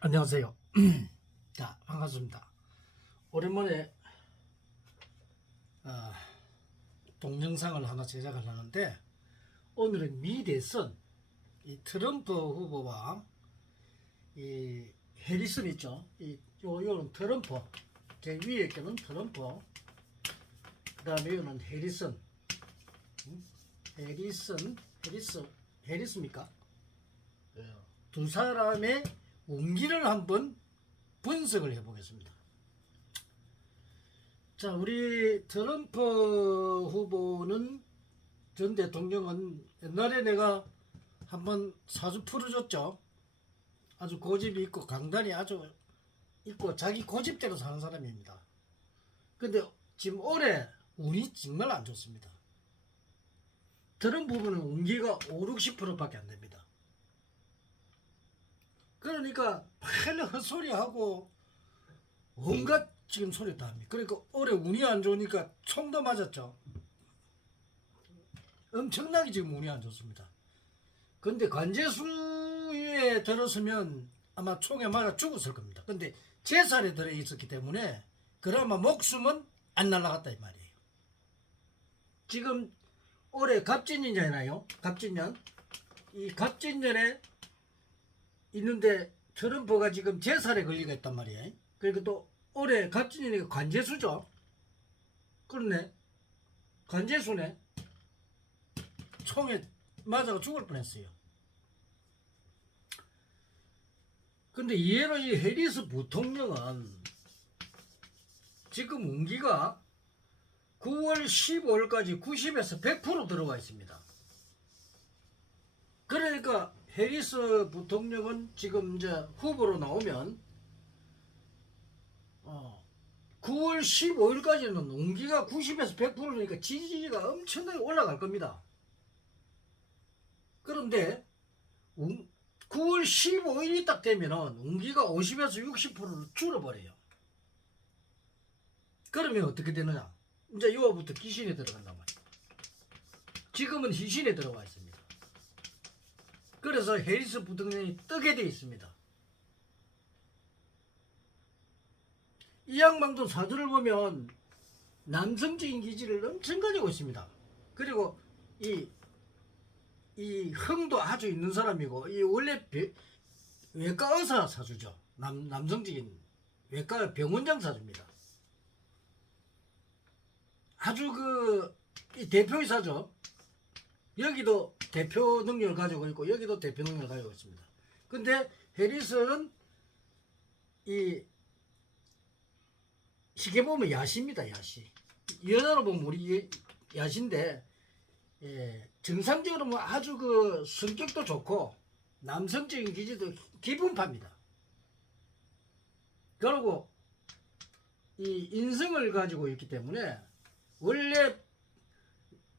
안녕하세요. 자, 반갑습니다. 오랜만에 어, 동영상을 하나 제작을 하는데, 오늘은 미 대선 이 트럼프 후보와 이 해리슨 있죠. 요는 트럼프, 제 위에 거는 트럼프, 그다음에 요는 해리슨, 해리스입니까? 두 사람의 운기를 한번 분석을 해보겠습니다. 자, 우리 트럼프 후보는, 전 대통령은 옛날에 내가 한번 사주 풀어줬죠. 아주 고집이 있고 강단이 아주 있고 자기 고집대로 사는 사람입니다. 근데 지금 올해 운이 정말 안 좋습니다. 트럼프 후보는 운기가 5, 60%밖에 안 됩니다. 그러니까 팔 헛소리하고 온갖 지금 소리 다 합니다. 그러니까 올해 운이 안 좋으니까 총도 맞았죠. 엄청나게 지금 운이 안 좋습니다. 근데 관제수에 들었으면 아마 총에 맞아 죽었을 겁니다. 근데 제살에 들어 있었기 때문에 그나마 목숨은 안 날아갔다 이 말이에요. 지금 올해 갑진년이잖아요. 갑진년. 이 갑진년에 있는데 트럼프가 지금 제살에 걸리고 있단 말이에요. 그리고 또 올해 갑진년이 관제수죠. 그렇네. 관제수네. 총에 맞아가 죽을 뻔했어요. 근데 이해로 이 해리스 부통령은 지금 운기가 9월 15일까지 90에서 100% 들어와 있습니다. 그러니까 해리스 부통령은 지금 이제 후보로 나오면 9월 15일까지는 운기가 90에서 100%니까 지지가 엄청나게 올라갈 겁니다. 그런데 9월 15일이 딱 되면 운기가 50에서 60%로 줄어버려요. 그러면 어떻게 되느냐? 이제 6월부터 기신에 들어간단 말이에요. 지금은 희신에 들어와 있습니다. 그래서 해리스 부통령이 뜨게 돼 있습니다. 이 양반도 사주를 보면 남성적인 기질을 엄청 가지고 있습니다. 그리고 이 흥도 아주 있는 사람이고, 이 원래 외과 의사 사주죠. 남성적인 외과 병원장 사주입니다. 아주 이 대표이사죠. 여기도 대표 능력을 가지고 있고 여기도 대표 능력을 가지고 있습니다. 근데 해리스는 쉽게 보면 야시입니다. 야시. 여자로 보면 우리 야시인데, 정상적으로 뭐 아주 성격도 좋고 남성적인 기질도 기분파입니다. 그리고 이 인성을 가지고 있기 때문에 원래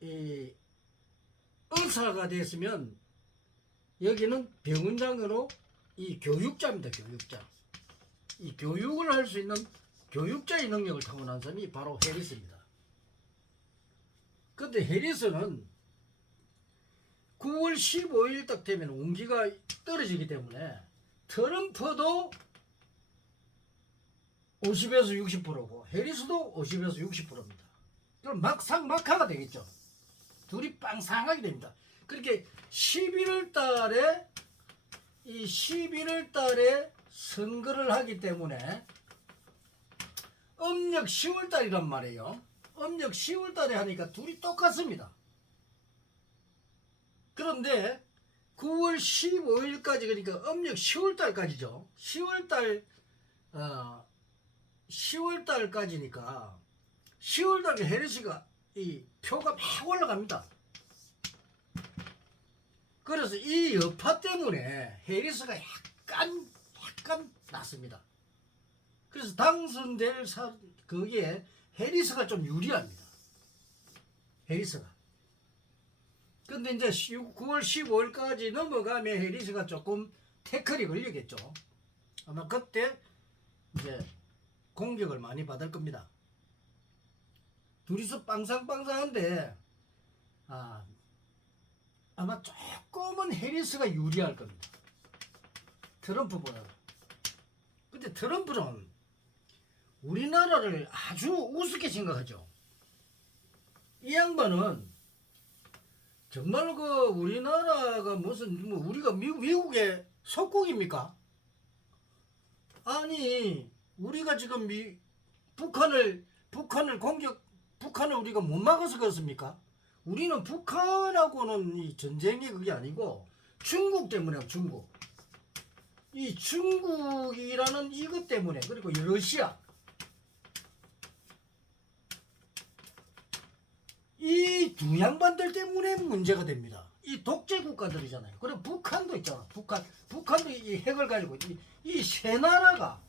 이 의사가 됐으면 여기는 병원장으로 이 교육자입니다. 교육자. 이 교육을 할 수 있는 교육자의 능력을 타고난 사람이 바로 해리스입니다. 근데 해리스는 9월 15일 딱 되면 운기가 떨어지기 때문에 트럼프도 50에서 60%고 해리스도 50에서 60%입니다. 그럼 막상막하가 되겠죠. 둘이 빵상하게 됩니다. 그렇게 11월 달에 선거를 하기 때문에 음력 10월 달이란 말이에요. 음력 10월 달에 하니까 둘이 똑같습니다. 그런데 9월 15일까지, 그러니까 음력 10월 달까지죠. 10월 달까지니까 10월 달에 해리스가 이 표가 막 올라갑니다. 그래서 이 여파 때문에 해리스가 약간 낮습니다. 그래서 당선될 거기에 해리스가 좀 유리합니다. 해리스가. 근데 이제 9월 15일까지 넘어가면 해리스가 조금 태클이 걸리겠죠. 아마 그때 이제 공격을 많이 받을 겁니다. 둘이서 빵상빵상한데 아마 조금은 해리스가 유리할 겁니다. 트럼프보다. 근데 트럼프는 우리나라를 아주 우습게 생각하죠. 이 양반은 정말 그 우리나라가 무슨 뭐 우리가 미국의 속국입니까? 아니 우리가 지금 북한을 북한을 우리가 못 막아서 그렇습니까? 우리는 북한하고는 이 전쟁이 그게 아니고 중국 때문에 중국. 이 중국이라는 이것 때문에 그리고 러시아 이 두 양반들 때문에 문제가 됩니다. 이 독재 국가들이잖아요. 그리고 북한도 있잖아. 북한도 이 핵을 가지고 이 세 나라가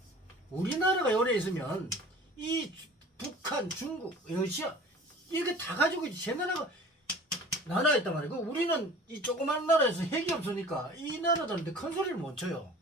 우리나라가 요래 있으면 이 북한, 중국, 러시아 이렇게 다 가지고 세 나라가 있단 말이에요. 우리는 이 조그만 나라에서 핵이 없으니까 이 나라들한테 큰 소리를 못 쳐요.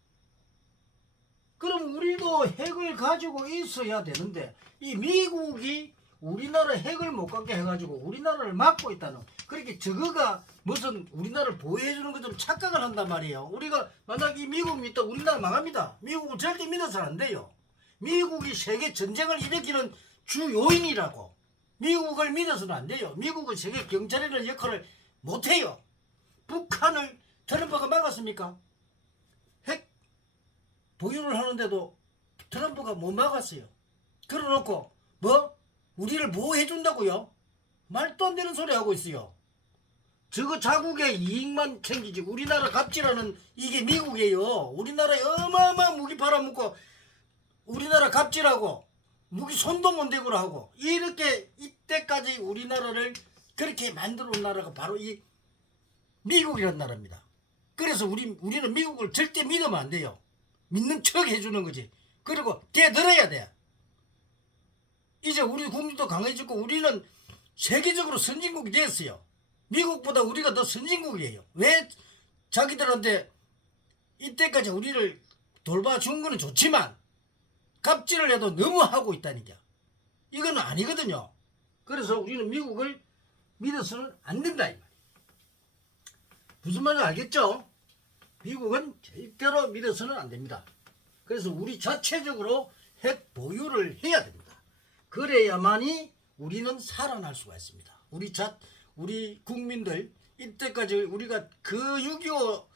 그럼 우리도 핵을 가지고 있어야 되는데 이 미국이 우리나라 핵을 못 갖게 해가지고 우리나라를 막고 있다는 그렇게 저거가 무슨 우리나라를 보호해주는 것처럼 착각을 한단 말이에요. 우리가 만약 이 미국 믿다 우리나라 망합니다. 미국은 절대 믿어서는 안 돼요. 미국이 세계 전쟁을 일으키는 주 요인이라고. 미국을 믿어서는 안 돼요. 미국은 세계 경찰이라는 역할을 못해요. 북한을 트럼프가 막았습니까? 핵 보유를 하는데도 트럼프가 못 막았어요. 그러놓고 뭐? 우리를 보호해준다고요? 말도 안 되는 소리 하고 있어요. 저거 자국의 이익만 챙기지 우리나라 갑질하는 이게 미국이에요. 우리나라에 어마어마한 무기 팔아먹고 우리나라 갑질하고 무기 손도 못 대고 하고 이렇게 이때까지 우리나라를 그렇게 만들어 온 나라가 바로 이 미국이라는 나라입니다. 그래서 우리는 미국을 절대 믿으면 안 돼요. 믿는 척 해주는 거지. 그리고 대들어야 돼. 이제 우리 국민도 강해지고 우리는 세계적으로 선진국이 됐어요. 미국보다 우리가 더 선진국이에요. 왜 자기들한테 이때까지 우리를 돌봐준 거는 좋지만 갑질을 해도 너무 하고 있다니까. 이건 아니거든요. 그래서 우리는 미국을 믿어서는 안 된다 이 말이에요. 무슨 말인지 알겠죠? 미국은 절대로 믿어서는 안 됩니다. 그래서 우리 자체적으로 핵 보유를 해야 됩니다. 그래야만이 우리는 살아날 수가 있습니다. 우리 국민들 이때까지 우리가 그 6.25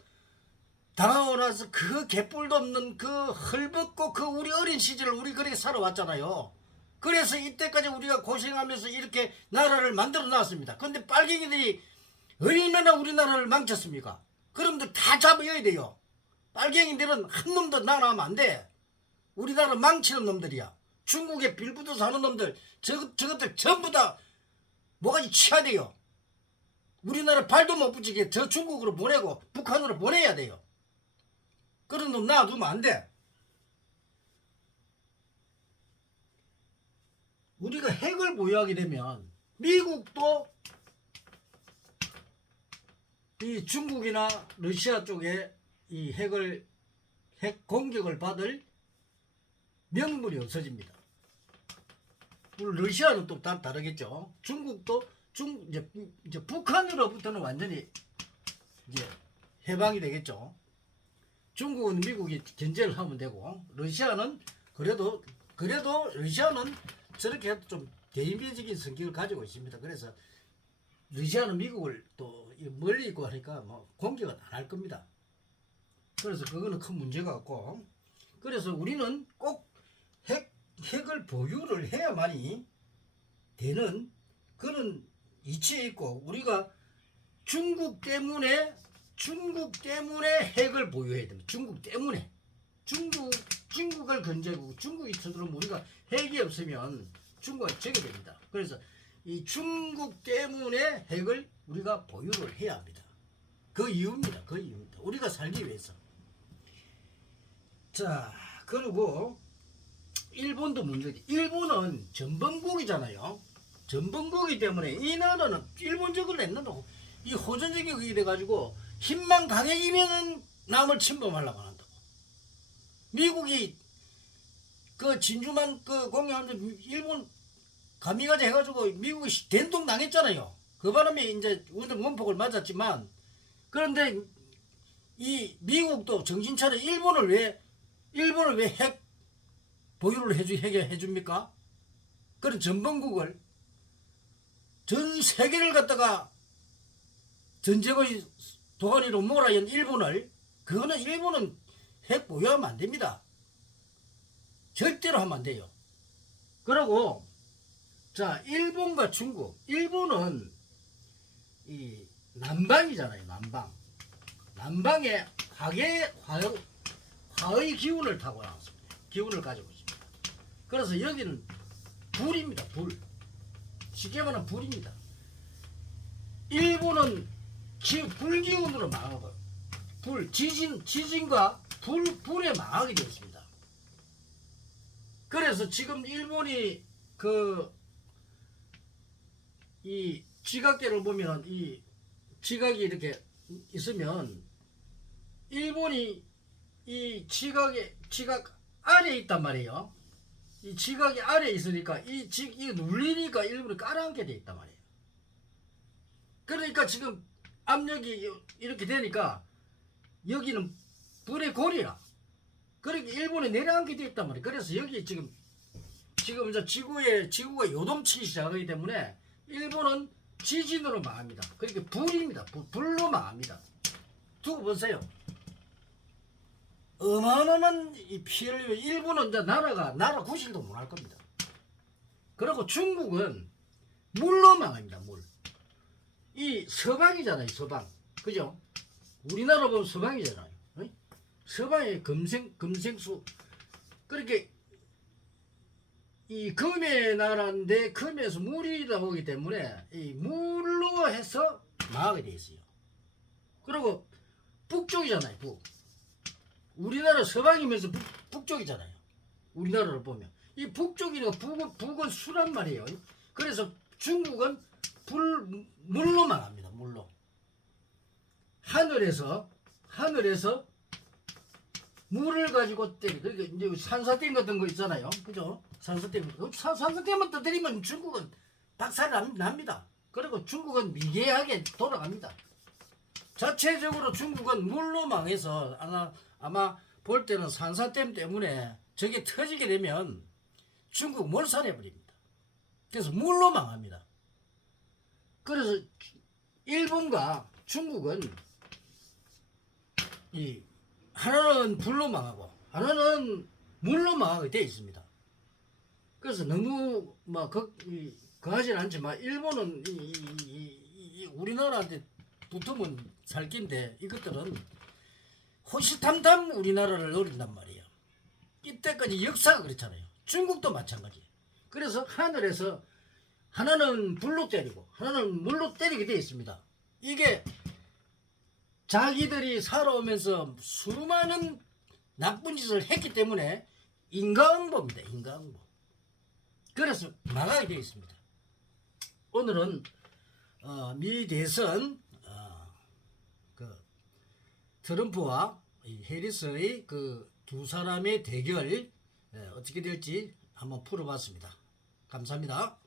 당하고 나서 그 개뿔도 없는 그 헐벗고 그 우리 어린 시절을 우리 그렇게 살아왔잖아요. 그래서 이때까지 우리가 고생하면서 이렇게 나라를 만들어 놨습니다. 그런데 빨갱이들이 얼마나 우리나라를 망쳤습니까? 그럼들 다 잡아야 돼요. 빨갱이들은 한 놈도 나가면 안 돼. 우리나라 망치는 놈들이야. 중국에 빌부터 사는 놈들 저것들 전부 다 뭐가지 치야 돼요. 우리나라 발도 못 붙이게 저 중국으로 보내고 북한으로 보내야 돼요. 그런 놈 놔두면 안 돼. 우리가 핵을 보유하게 되면 미국도 이 중국이나 러시아 쪽에 이 핵 공격을 받을 명분이 없어집니다. 물론 러시아는 또 다르겠죠. 중국도 이제 북한으로부터는 완전히 이제 해방이 되겠죠. 중국은 미국이 견제를 하면 되고 러시아는 그래도 러시아는 저렇게 해도 좀 개인주의적인 성격을 가지고 있습니다. 그래서 러시아는 미국을 또 멀리 있고 하니까 뭐 공격은 안 할 겁니다. 그래서 그거는 큰 문제가 없고 그래서 우리는 꼭 핵을 보유를 해야만이 되는 그런 이치에 있고 우리가 중국 때문에 핵을 보유해야 됩니다. 중국 때문에 중국을 건재고 중국이 쳐들어오면 우리가 핵이 없으면 중국이 져게 됩니다. 그래서 이 중국 때문에 핵을 우리가 보유를 해야 합니다. 그 이유입니다. 우리가 살기 위해서. 자, 그리고 일본도 문제지. 일본은 전범국이잖아요. 전범국이기 때문에 이 나라는 일본적으로 했는다고 이 호전적인 그게 돼가지고 힘만 강해지면은 남을 침범하려고 한다고. 미국이 그 진주만 그 공격하는데 일본 감히가지 해가지고 미국이 된통 당했잖아요. 그 바람에 이제 우리들 원폭을 맞았지만 그런데 이 미국도 정신 차려 일본을 왜 핵 보유를 해줍니까? 그런 전범국을 전 세계를 갖다가 전쟁의 도가니로 몰아연 일본을, 그거는 일본은 핵 보유하면 안 됩니다. 절대로 하면 안 돼요. 그리고 자, 일본과 중국, 일본은 이 남방이잖아요. 남방에 화의 기운을 타고 나왔습니다. 기운을 가지고 있습니다. 그래서 여기는 불입니다. 쉽게 말하면 불입니다. 일본은 불기운으로 망하고, 지진과 불에 망하게 되어 있습니다. 그래서 지금 일본이 이 지각대를 보면 이 지각이 이렇게 있으면 일본이 이 지각 아래에 있단 말이에요. 이 지각이 아래에 있으니까 이 눌리니까 일본이 깔아앉게 돼 있단 말이에요. 그러니까 지금 압력이 이렇게 되니까 여기는 불의 골이라. 그러니까 일본에 내려앉게 돼 있단 말이에요. 그래서 여기 지금 이제 지구가 요동치기 시작하기 때문에 일본은 지진으로 망합니다. 그러니까 불입니다. 불로 망합니다. 두고 보세요. 어마어마한 이 피해를, 일본은 이제 나라 구실도 못할 겁니다. 그리고 중국은 물로 망합니다. 이 서방이잖아요. 서방. 그죠? 우리나라 보면 서방이잖아요. 서방의 금생수. 그렇게 이 금의 나라인데 금에서 물이 나오기 때문에 이 물로 해서 망하게 돼 있어요. 그리고 북쪽이잖아요. 우리나라 서방이면서 북쪽이잖아요. 우리나라를 보면 이 북쪽이니까 북은 수란 말이에요. 그래서 중국은 물로 망합니다. 물로. 하늘에서 물을 가지고 그러니까 이제 산사댐 같은 거 있잖아요. 그죠? 산사댐만 떠들이면 중국은 박살 납니다. 그리고 중국은 미개하게 돌아갑니다. 자체적으로 중국은 물로 망해서 아마 볼 때는 산사댐 때문에 저게 터지게 되면 중국 몰살해버립니다. 그래서 물로 망합니다. 그래서 일본과 중국은 하나는 불로 망하고 하나는 물로 망하게 되어 있습니다. 그래서 너무 거하지는 않지만 일본은 우리나라한테 붙으면 살긴데 이것들은 호시탐탐 우리나라를 노린단 말이에요. 이때까지 역사가 그렇잖아요. 중국도 마찬가지. 그래서 하늘에서 하나는 불로 때리고 하나는 물로 때리게 되어 있습니다. 이게 자기들이 살아오면서 수많은 나쁜 짓을 했기 때문에 인과응보입니다. 인과응보. 그래서 망하게 되어 있습니다. 오늘은 미 대선 트럼프와 해리스의 두 사람의 대결 어떻게 될지 한번 풀어봤습니다. 감사합니다.